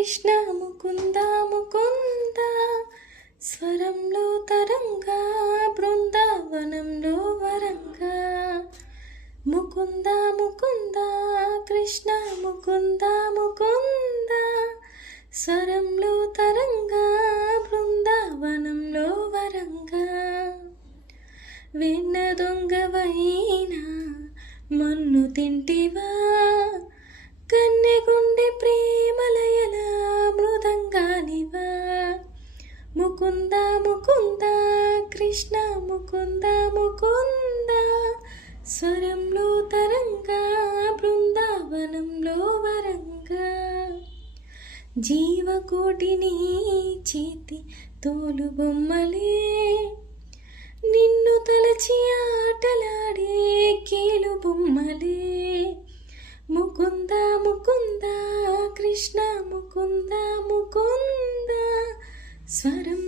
కృష్ణ ముకుంద ముకుంద స్వరంలో తరంగా బృందావనంలో వరంగా ముకుంద ముకుంద కృష్ణ ముకుంద ముకుంద స్వరంలో తరంగా బృందావనంలో వరంగా వెన్న దొంగవైనా మన్ను తింటివా కన్నెగుండె ప్రేమలయల మృదంగానివా ముకుంద ముకుంద కృష్ణ ముకుంద ముకుంద స్వరంలో తరంగా బృందావనంలో వరంగా జీవకోటిని చేతి తోలు బొమ్మలే నిన్ను తలచి ఆటలాడే కీలు బొమ్మలే ముకుంద ముకుంద కృష్ణ ముకుంద ముకుంద స్వరం